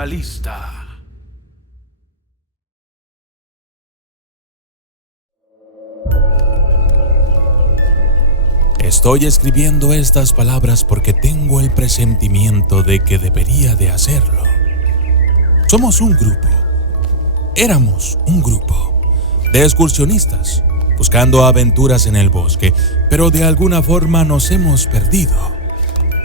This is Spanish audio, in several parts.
Mentalista. Estoy escribiendo estas palabras porque tengo el presentimiento de que debería de hacerlo. Somos un grupo. Éramos un grupo de excursionistas buscando aventuras en el bosque, pero de alguna forma nos hemos perdido.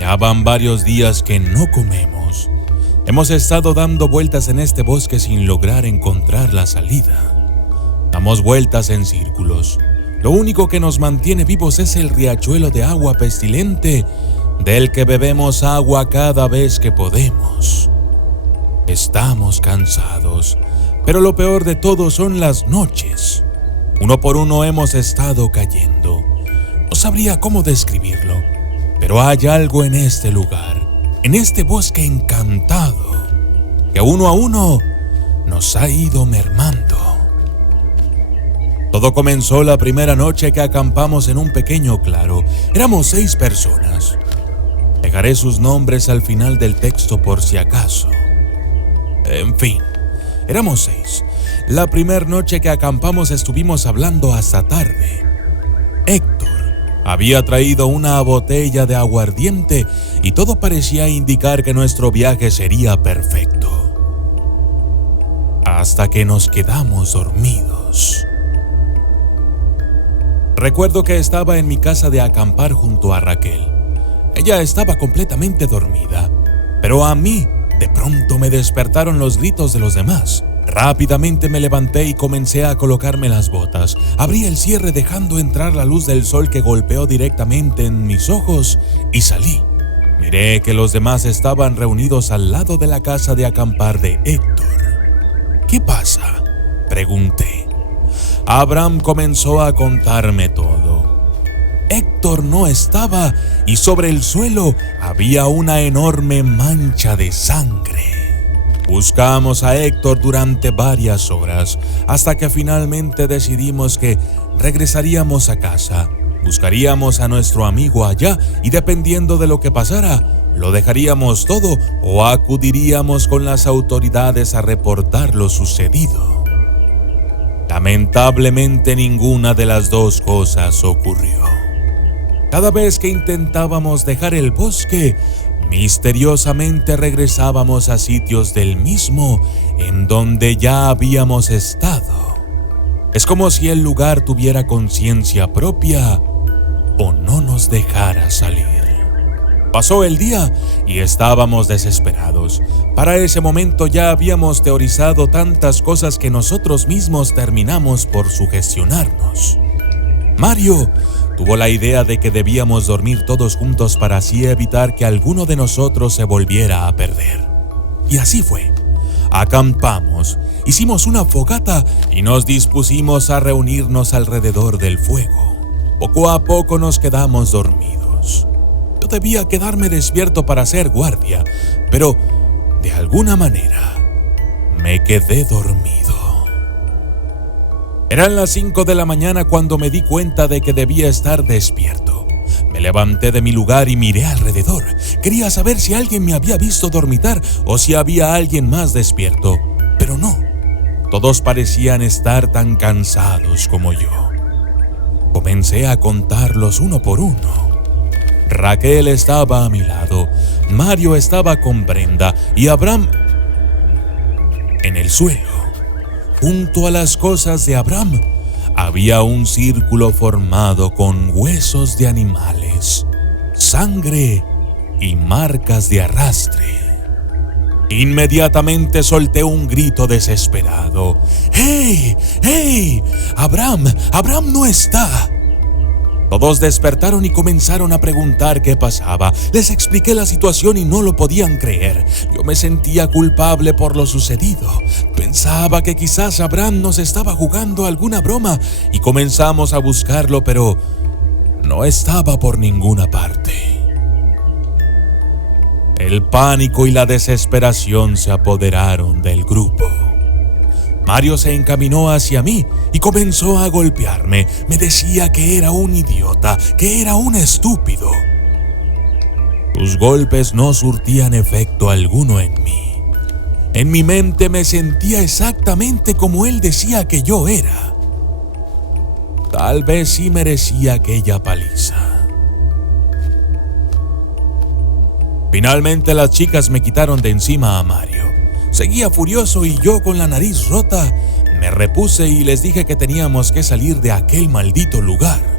Ya van varios días que no comemos. Hemos estado dando vueltas en este bosque sin lograr encontrar la salida. Damos vueltas en círculos. Lo único que nos mantiene vivos es el riachuelo de agua pestilente, del que bebemos agua cada vez que podemos. Estamos cansados, pero lo peor de todo son las noches. Uno por uno hemos estado cayendo. No sabría cómo describirlo, pero hay algo en este lugar, en este bosque encantado, que uno a uno nos ha ido mermando. Todo comenzó la primera noche que acampamos en un pequeño claro. Éramos 6 personas. Dejaré sus nombres al final del texto por si acaso. En fin, éramos 6. La primera noche que acampamos estuvimos hablando hasta tarde. Héctor había traído una botella de aguardiente y todo parecía indicar que nuestro viaje sería perfecto. Hasta que nos quedamos dormidos. Recuerdo que estaba en mi casa de acampar junto a Raquel. Ella estaba completamente dormida, pero a mí de pronto me despertaron los gritos de los demás. Rápidamente me levanté y comencé a colocarme las botas. Abrí el cierre dejando entrar la luz del sol que golpeó directamente en mis ojos y salí. Miré que los demás estaban reunidos al lado de la casa de acampar de Héctor. ¿Qué pasa?, pregunté. Abraham comenzó a contarme todo. Héctor no estaba y sobre el suelo había una enorme mancha de sangre. Buscamos a Héctor durante varias horas hasta que finalmente decidimos que regresaríamos a casa, buscaríamos a nuestro amigo allá y dependiendo de lo que pasara, lo dejaríamos todo o acudiríamos con las autoridades a reportar lo sucedido. Lamentablemente ninguna de las dos cosas ocurrió. Cada vez que intentábamos dejar el bosque, misteriosamente regresábamos a sitios del mismo en donde ya habíamos estado. Es como si el lugar tuviera conciencia propia o no nos dejara salir. Pasó el día y estábamos desesperados. Para ese momento ya habíamos teorizado tantas cosas que nosotros mismos terminamos por sugestionarnos. Mario tuvo la idea de que debíamos dormir todos juntos para así evitar que alguno de nosotros se volviera a perder. Y así fue. Acampamos, hicimos una fogata y nos dispusimos a reunirnos alrededor del fuego. Poco a poco nos quedamos dormidos. Yo debía quedarme despierto para hacer guardia, pero de alguna manera me quedé dormido. Eran las 5 de la mañana cuando me di cuenta de que debía estar despierto. Me levanté de mi lugar y miré alrededor. Quería saber si alguien me había visto dormitar o si había alguien más despierto, pero no. Todos parecían estar tan cansados como yo. Comencé a contarlos uno por uno. Raquel estaba a mi lado, Mario estaba con Brenda y Abraham en el suelo. Junto a las cosas de Abraham había un círculo formado con huesos de animales, sangre y marcas de arrastre. Inmediatamente solté un grito desesperado. ¡Hey! ¡Hey! ¡Abraham no está! Todos despertaron y comenzaron a preguntar qué pasaba. Les expliqué la situación y no lo podían creer. Yo me sentía culpable por lo sucedido. Pensaba que quizás Abraham nos estaba jugando alguna broma y comenzamos a buscarlo, pero no estaba por ninguna parte. El pánico y la desesperación se apoderaron del grupo. Mario se encaminó hacia mí y comenzó a golpearme. Me decía que era un idiota, que era un estúpido. Sus golpes no surtían efecto alguno en mí. En mi mente me sentía exactamente como él decía que yo era. Tal vez sí merecía aquella paliza. Finalmente las chicas me quitaron de encima a Mario. Seguía furioso y yo, con la nariz rota, me repuse y les dije que teníamos que salir de aquel maldito lugar.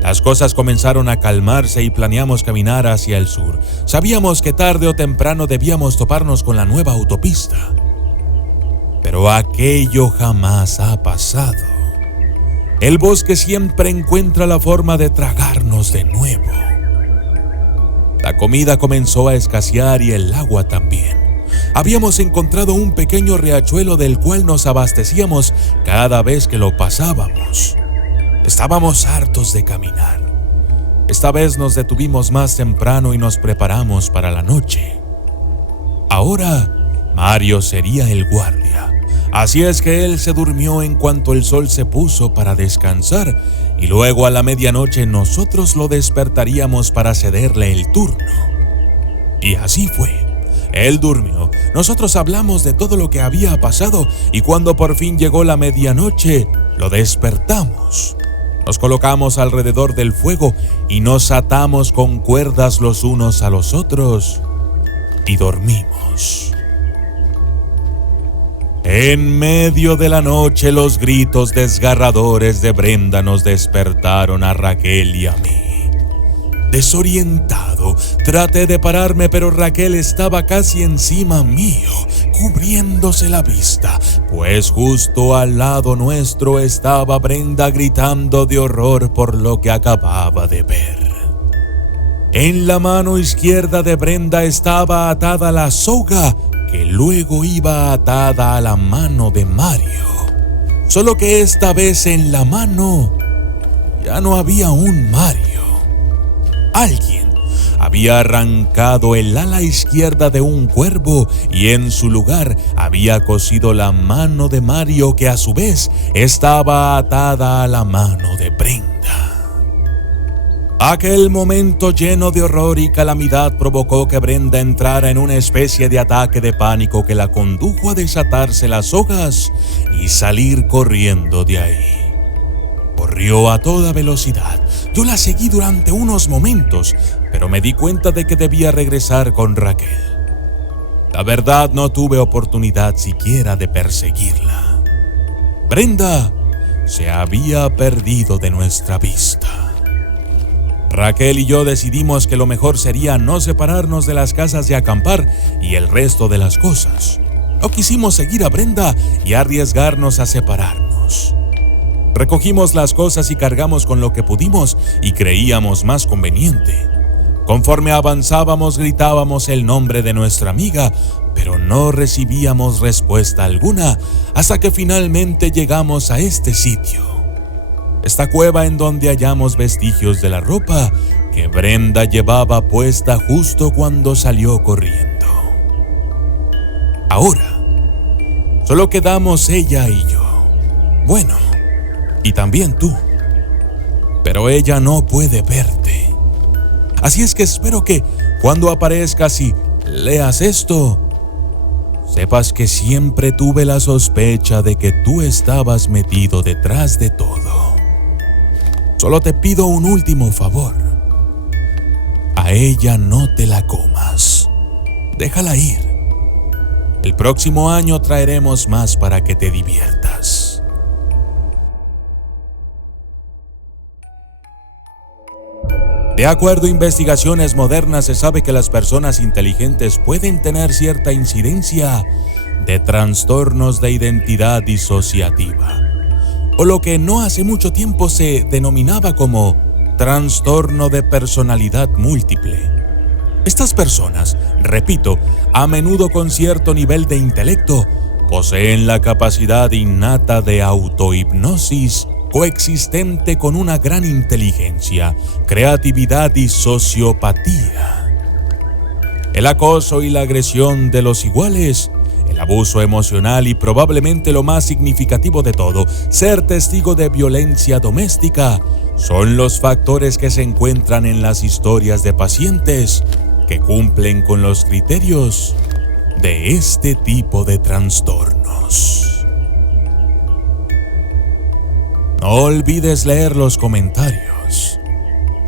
Las cosas comenzaron a calmarse y planeamos caminar hacia el sur. Sabíamos que tarde o temprano debíamos toparnos con la nueva autopista. Pero aquello jamás ha pasado. El bosque siempre encuentra la forma de tragarnos de nuevo. La comida comenzó a escasear y el agua también. Habíamos encontrado un pequeño riachuelo del cual nos abastecíamos cada vez que lo pasábamos. Estábamos hartos de caminar. Esta vez nos detuvimos más temprano y nos preparamos para la noche. Ahora, Mario sería el guardia. Así es que él se durmió en cuanto el sol se puso para descansar, y luego a la medianoche nosotros lo despertaríamos para cederle el turno. Y así fue. Él durmió, nosotros hablamos de todo lo que había pasado, y cuando por fin llegó la medianoche, lo despertamos. Nos colocamos alrededor del fuego y nos atamos con cuerdas los unos a los otros y dormimos. En medio de la noche, los gritos desgarradores de Brenda nos despertaron a Raquel y a mí. Desorientado, traté de pararme, pero Raquel estaba casi encima mío, cubriéndose la vista, pues justo al lado nuestro estaba Brenda gritando de horror por lo que acababa de ver. En la mano izquierda de Brenda estaba atada la soga que luego iba atada a la mano de Mario. Solo que esta vez en la mano ya no había un Mario. Alguien había arrancado el ala izquierda de un cuervo y en su lugar había cosido la mano de Mario, que a su vez estaba atada a la mano de Brenda. Aquel momento lleno de horror y calamidad provocó que Brenda entrara en una especie de ataque de pánico que la condujo a desatarse las sogas y salir corriendo de ahí. Corrió a toda velocidad. Yo la seguí durante unos momentos, pero me di cuenta de que debía regresar con Raquel. La verdad, no tuve oportunidad siquiera de perseguirla. Brenda se había perdido de nuestra vista. Raquel y yo decidimos que lo mejor sería no separarnos de las casas de acampar y el resto de las cosas. No quisimos seguir a Brenda y arriesgarnos a separarnos. Recogimos las cosas y cargamos con lo que pudimos y creíamos más conveniente. Conforme avanzábamos, gritábamos el nombre de nuestra amiga, pero no recibíamos respuesta alguna hasta que finalmente llegamos a este sitio. Esta cueva en donde hallamos vestigios de la ropa que Brenda llevaba puesta justo cuando salió corriendo. Ahora, solo quedamos ella y yo. Bueno, y también tú. Pero ella no puede verte. Así es que espero que cuando aparezcas y leas esto, sepas que siempre tuve la sospecha de que tú estabas metido detrás de todo. Solo te pido un último favor. A ella no te la comas. Déjala ir. El próximo año traeremos más para que te diviertas. De acuerdo a investigaciones modernas, se sabe que las personas inteligentes pueden tener cierta incidencia de trastornos de identidad disociativa, o lo que no hace mucho tiempo se denominaba como trastorno de personalidad múltiple. Estas personas, repito, a menudo con cierto nivel de intelecto, poseen la capacidad innata de autohipnosis coexistente con una gran inteligencia, creatividad y sociopatía. El acoso y la agresión de los iguales, el abuso emocional y probablemente lo más significativo de todo, ser testigo de violencia doméstica, son los factores que se encuentran en las historias de pacientes que cumplen con los criterios de este tipo de trastornos. No olvides leer los comentarios.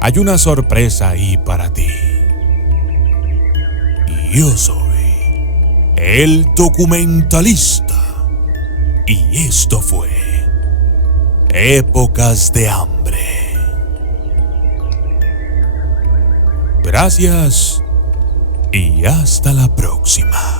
Hay una sorpresa ahí para ti. Yo soy el documentalista y esto fue Épocas de Hambre. Gracias y hasta la próxima.